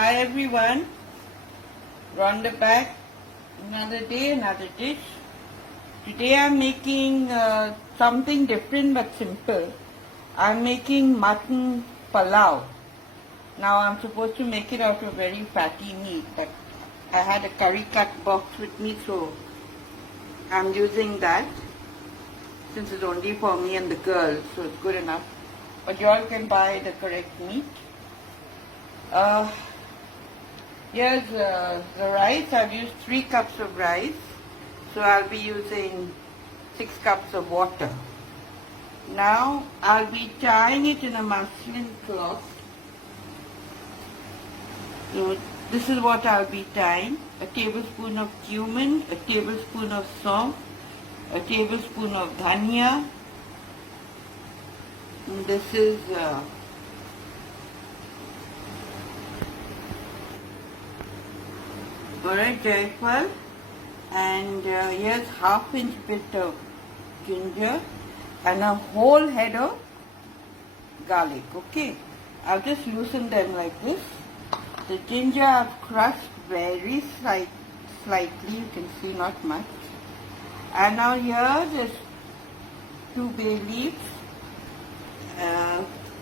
Hi everyone, Rhonda back, another day, another dish. Today I'm making something different but simple. I'm making mutton palau. Now I'm supposed to make it out of very fatty meat, but I had a curry cut box with me, so I'm using that since it's only for me and the girls, so it's good enough. But you all can buy the correct meat. Here's the rice. I've used 3 cups of rice, so I'll be using 6 cups of water. Now I'll be tying it in a muslin cloth. So this is what I'll be tying: a tablespoon of cumin, a tablespoon of salt, a tablespoon of dhania, and this is alright, jaifal, and here's half-inch bit of ginger and a whole head of garlic. Okay, I'll just loosen them like this. The ginger I've crushed very slightly, you can see, not much. And now here there's 2 bay leaves,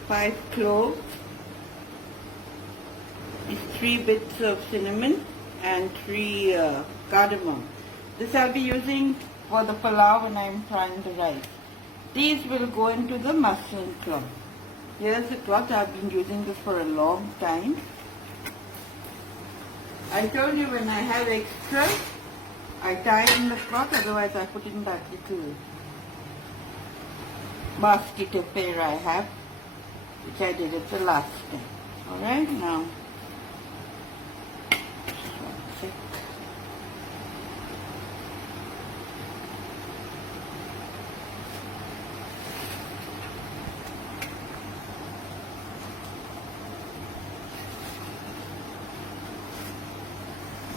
5 cloves, 3 bits of cinnamon, and 3 cardamom. This I'll be using for the palau when I'm frying the rice. These will go into the muslin cloth. Here's the cloth. I've been using this for a long time. I told you when I have extra, I tie in the cloth, otherwise I put in that little basket affair I have, which I did it the last time. Alright, now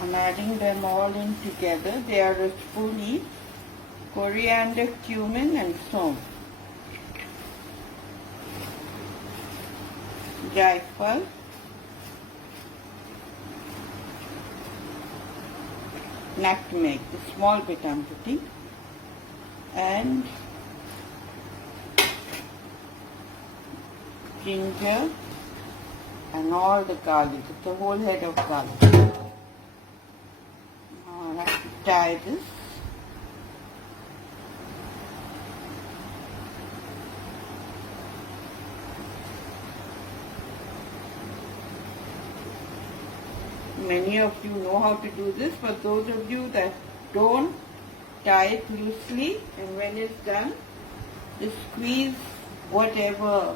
I'm adding them all in together. They are a spoon each: coriander, cumin and soap, jaifal, nutmeg, the small bit I'm putting, and ginger and all the garlic. It's a whole head of garlic. Now I have to tie this. Many of you know how to do this, but those of you that don't, tie it loosely, and when it's done, just squeeze whatever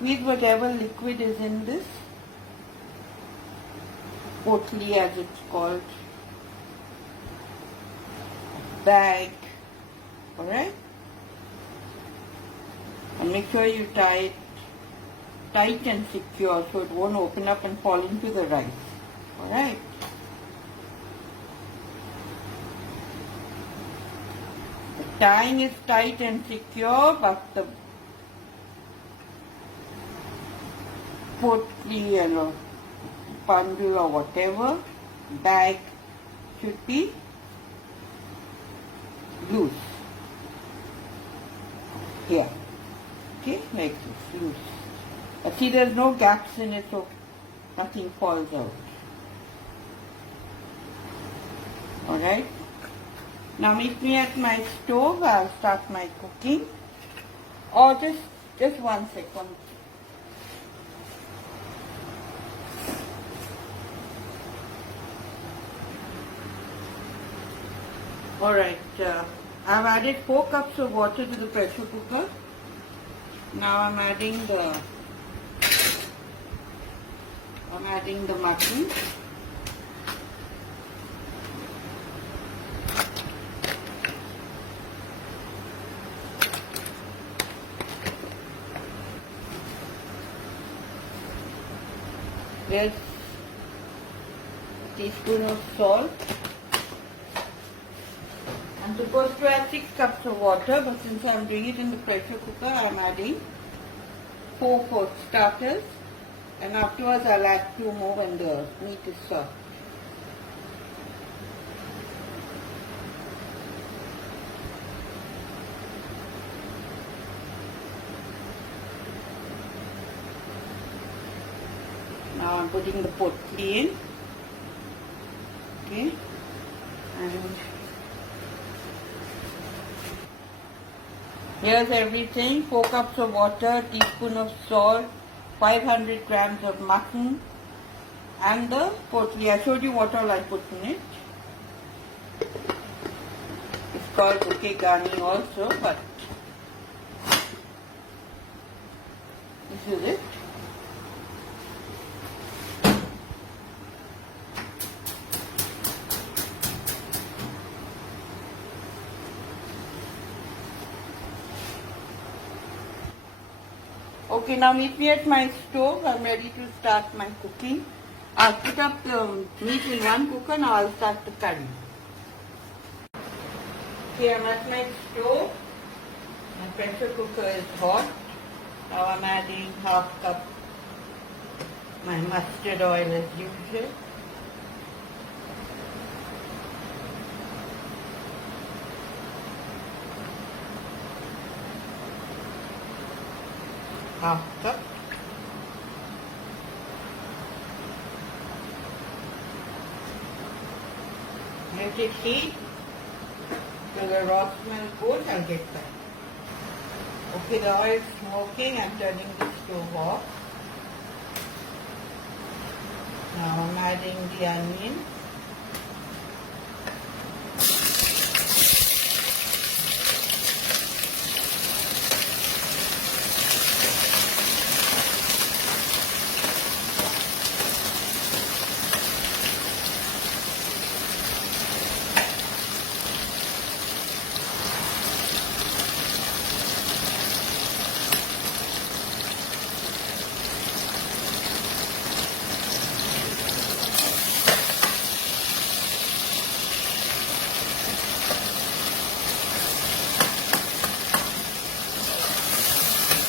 liquid is in this potli, as it's called, bag. Alright? And make sure you tie it tight and secure so it won't open up and fall into the rice. Alright? The tying is tight and secure, but the potli or pandul or whatever bag should be loose. Here. Okay, like this, loose. See, there's no gaps in it, so nothing falls out. Alright? Now meet me at my stove. I'll start my cooking. Or just 1 second. Alright, I've added 4 cups of water to the pressure cooker. Now I'm adding the mutton. There's a teaspoon of salt. I'm supposed to add 6 cups of water, but since I'm doing it in the pressure cooker, I'm adding 4 for starters And afterwards I'll add 2 more when the meat is soft. Now I'm putting the potli in. Okay. And here's everything. 4 cups of water, teaspoon of salt, 500 grams of mutton, and the potli. I showed you what all I put in it. It's called bouquet garni also, but this is it. Okay, now meet me at my stove. I'm ready to start my cooking. I'll put up the meat in one cooker. Now I'll start the curry. Okay, I'm at my stove. My pressure cooker is hot. Now I'm adding half cup my mustard oil as usual. Half cup. Let it heat till the raw smell goes. I'll get back. Okay, the oil is smoking. I'm turning the stove off. Now I'm adding the onion.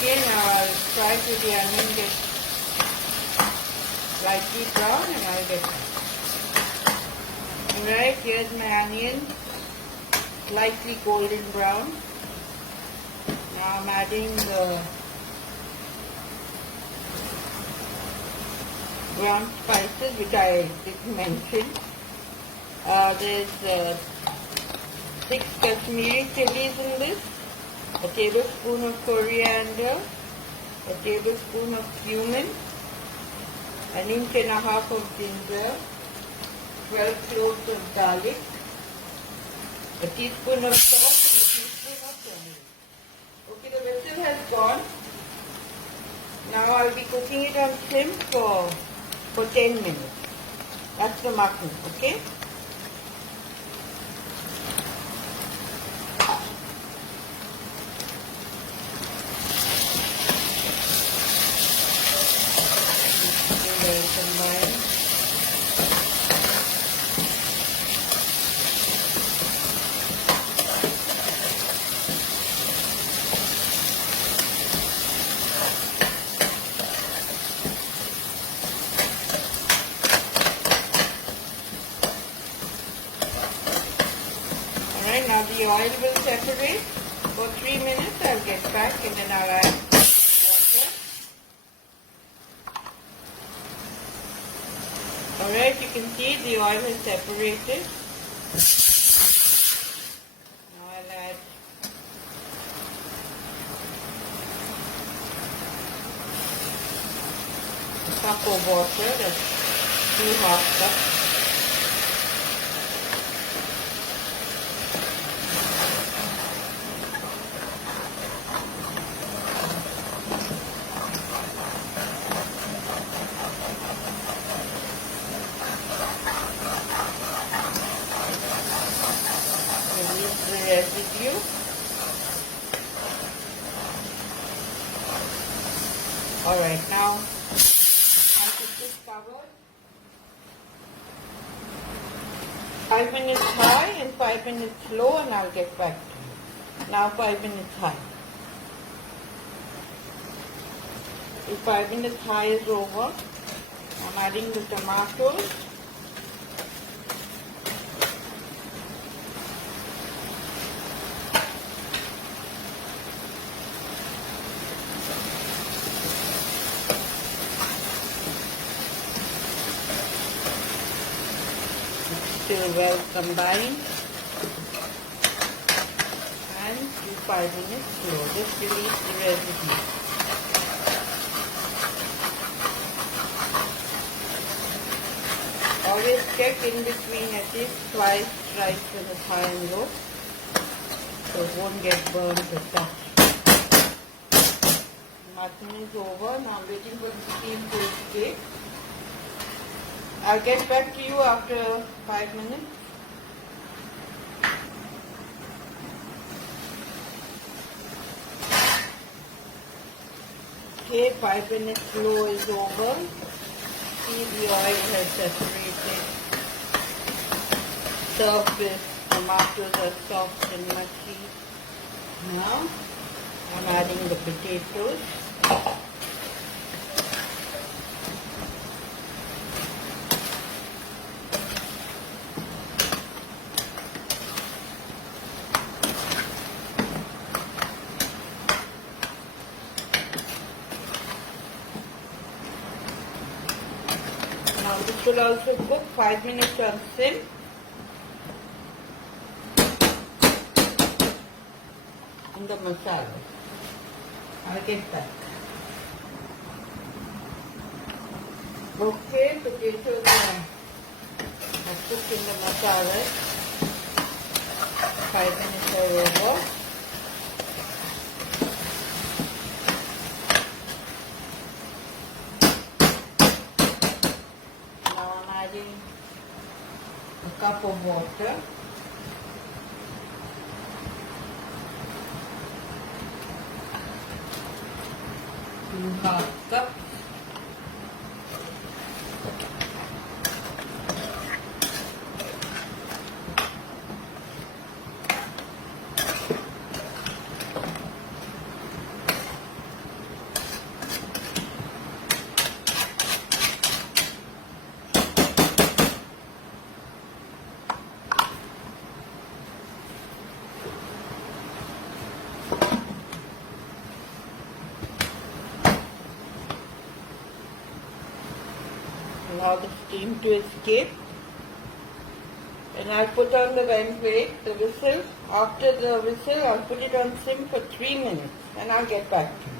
Okay, now I'll try till the onion gets slightly brown and I'll get back. Alright, here's my onion, slightly golden brown. Now I'm adding the ground spices which I didn't mention. There's 6 Kashmiri chilies in this. A tablespoon of coriander, a tablespoon of cumin, 1.5 inches of ginger, 12 cloves of garlic, a teaspoon of salt and a teaspoon of turmeric. Okay, the whistle has gone. Now I'll be cooking it on sim for 10 minutes. That's the mutton, okay? Combine. Alright, now the oil will separate for 3 minutes. I'll get back and then I'll add water. Alright, you can see the oil has separated. Now I'll add a cup of water, that's 2 half cups. Release the residue. Alright, now I'll put this covered. 5 minutes high and 5 minutes low and I'll get back to you. Now 5 minutes high. The 5 minutes high is over. I'm adding the tomatoes. Still well combined. And do 5 minutes slow. Just release the residue. Always check in between at least twice, thrice when it's high and low, so it won't get burned or touched. Mutton is over. Now I'm waiting for the steam to escape. I'll get back to you after 5 minutes. Okay, 5 minutes slow is over. See, the oil has separated. Surface tomatoes are soft and mushy. Now I'm adding the potatoes. Now this will also cook 5 minutes on sim. In the masala. I'll get back. Okay, potatoes are cooked in the masala. 5 minutes are over. A cup of water. Half cup. Allow the steam to escape, and I'll put on the the whistle. After the whistle, I'll put it on sim for 3 minutes, and I'll get back to you.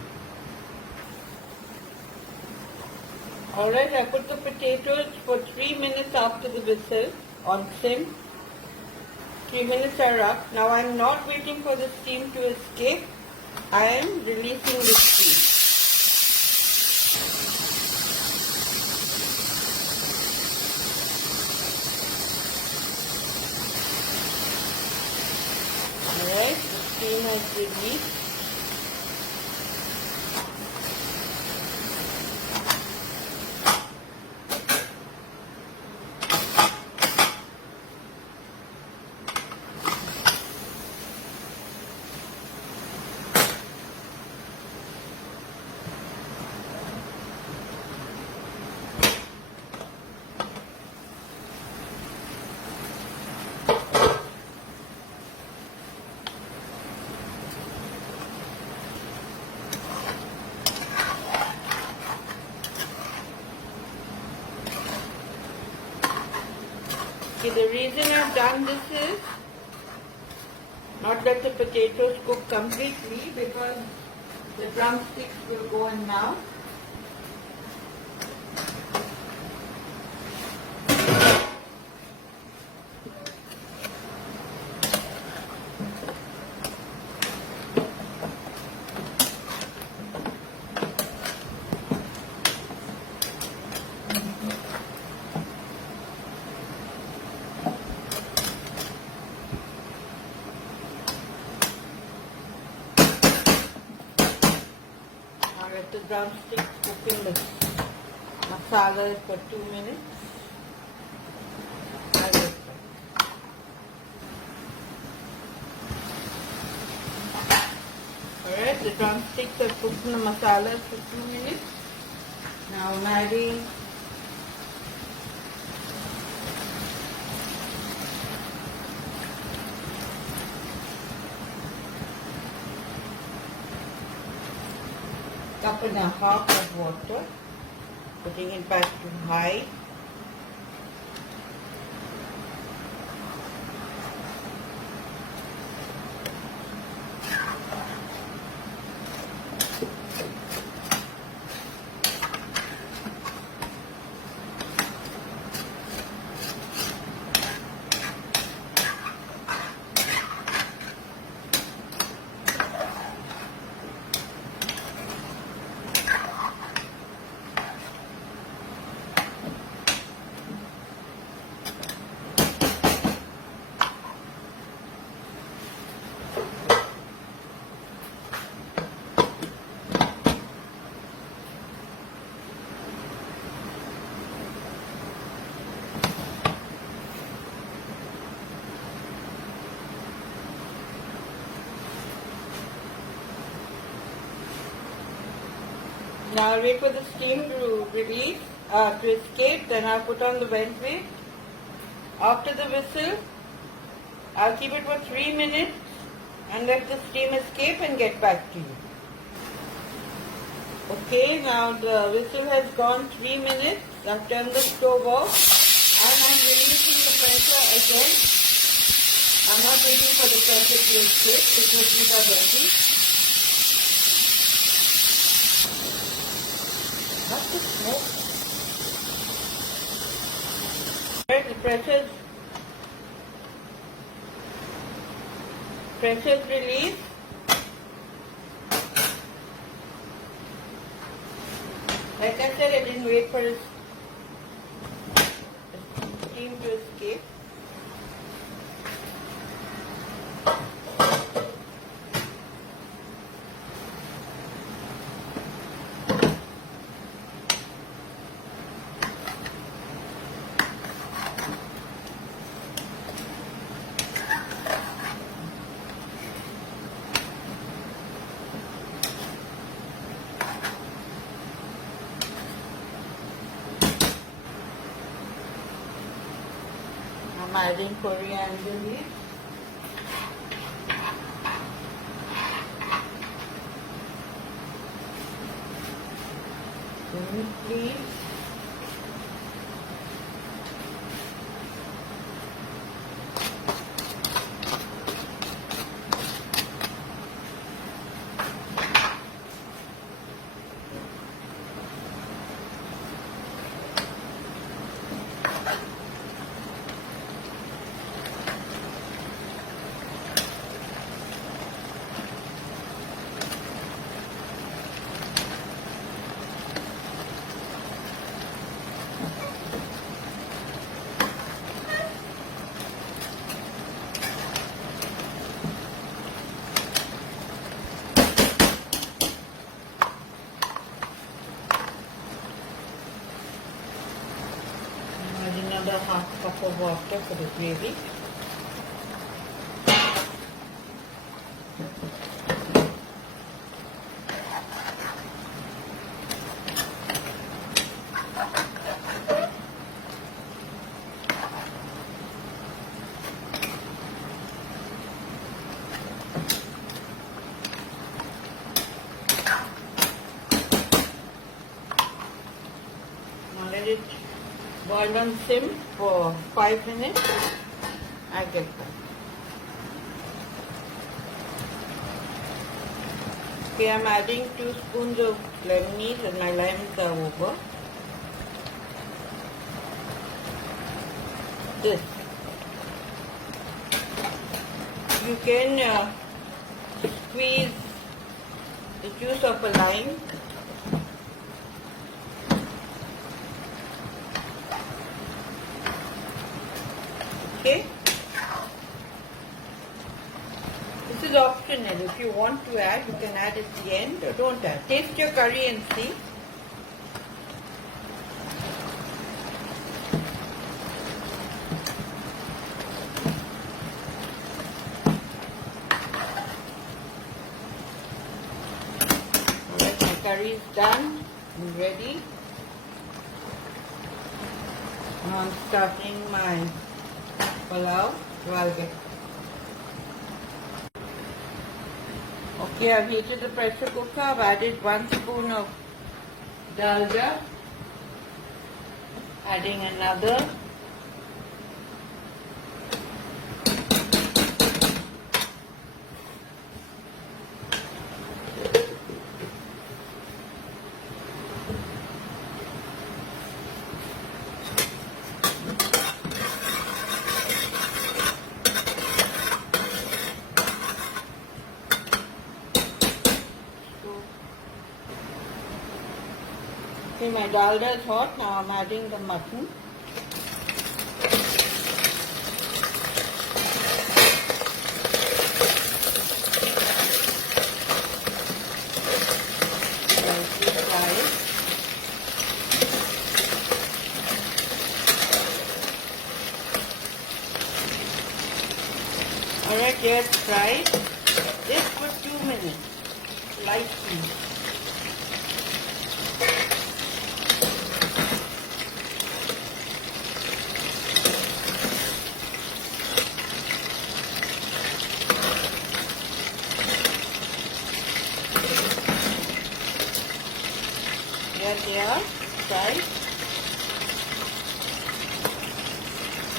Alright, I put the potatoes for 3 minutes after the whistle on sim. 3 minutes are up. Now I'm not waiting for the steam to escape. I am releasing the steam. Alright, the steam has released. Okay, the reason I've done this is not let the potatoes cook completely, because the drumsticks will go in now. Let the drumsticks cook in the masala for 2 minutes. Alright, the drumsticks are cooked in the masala for 2 minutes. Now I'm adding cup and a half of water, putting it back to high. Now I'll wait for the steam to release, to escape, then I'll put on the vent weight. After the whistle, I'll keep it for 3 minutes and let the steam escape and get back to you. Okay, now the whistle has gone 3 minutes. I've turned the stove off and I'm releasing the pressure again. I'm not waiting for the pressure to escape because these are dirty. Not the smoke. Right, the pressure's released. Like I said, I didn't wait for the steam to escape. I'm adding coriander leaves. Mint leaves. Another half cup of water for the gravy. Now let it boil on sim for 5 minutes. I get that. Okay, I'm adding 2 spoons of lemonade and my lemons are over. This. You can squeeze the juice of a lime. Okay, this is optional. If you want to add, you can add at the end or don't add. Taste your curry and see. Alright, my curry is done and ready. Now I'm starting my palau. So I'll get. Okay, I've heated the pressure cooker. I've added 1 spoon of dalda. Adding another. Okay, my dalda is hot. Now I'm adding the mutton. Alright, here it's fried. This for 2 minutes. Lightly. Here they are, fried.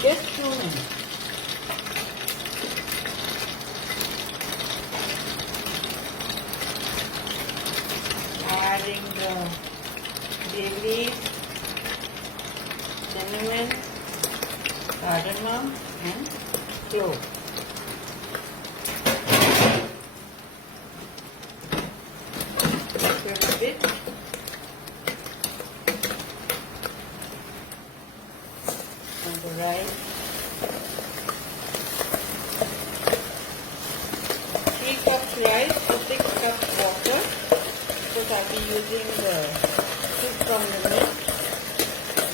Just 2 minutes. Adding the bay leaf, cinnamon, cardamom, and clove. Stir a bit. And the rice. 3 cups rice to 6 cups water. Because I'll be using the soup from the meat.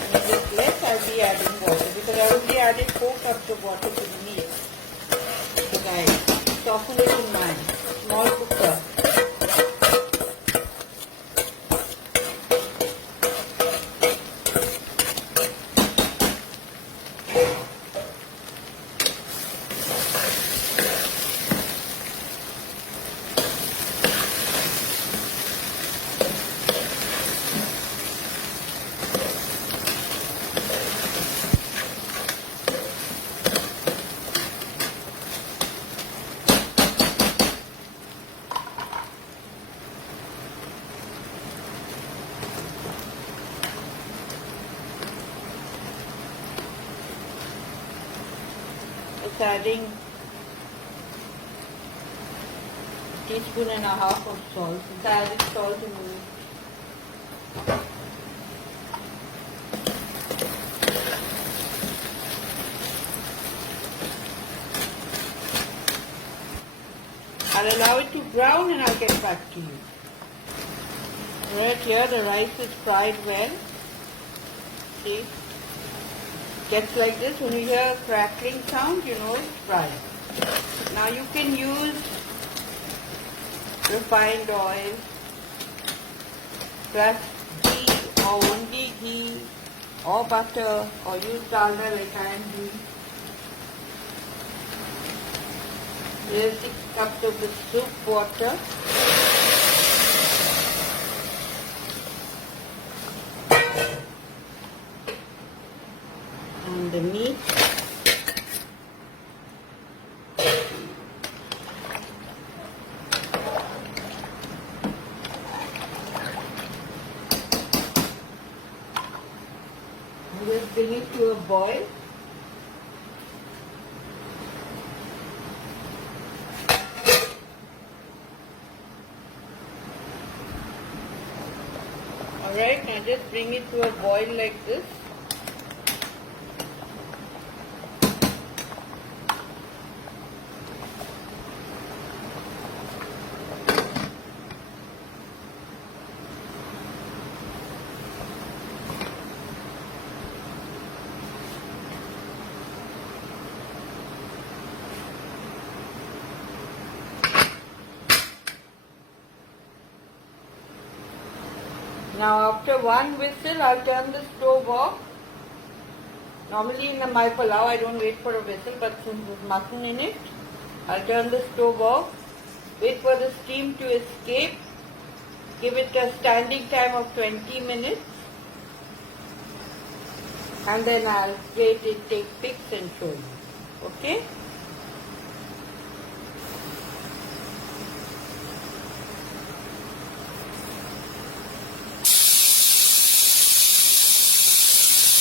And if it's less, I'll be adding water. Because I already added 4 cups of water to the meat. So guys, soften it in my small cooker. It's adding 1.5 teaspoons of salt. It's added salt in the meat. I'll allow it to brown and I'll get back to you. Right here the rice is fried well. See? Gets like this. When you hear a crackling sound, you know it's fried. Now you can use refined oil, plus ghee or only ghee or butter, or use dalda like I am doing. Here's 6 cups of the soup water. And the meat. Just bring it to a boil. Alright, now just bring it to a boil like this. Now after 1 whistle, I'll turn the stove off Normally in my palau I don't wait for a whistle, but since there's mutton in it, I'll turn the stove off, wait for the steam to escape, give it a standing time of 20 minutes, and then I'll plate it, take pics and show you. Okay?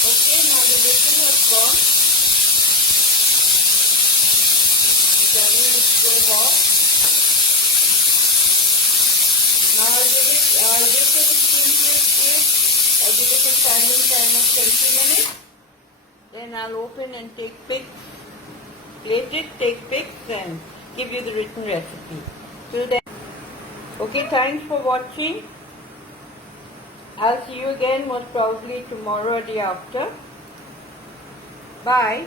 Okay, now the whistle has gone. Turning the stove off. Now I'll give it a steam to escape. I'll give it a standing time of 20 minutes. Then I'll open and take pics. Plate it, take pics and give you the written recipe. Till then. Okay, thanks for watching. I'll see you again most probably tomorrow or the day after. Bye.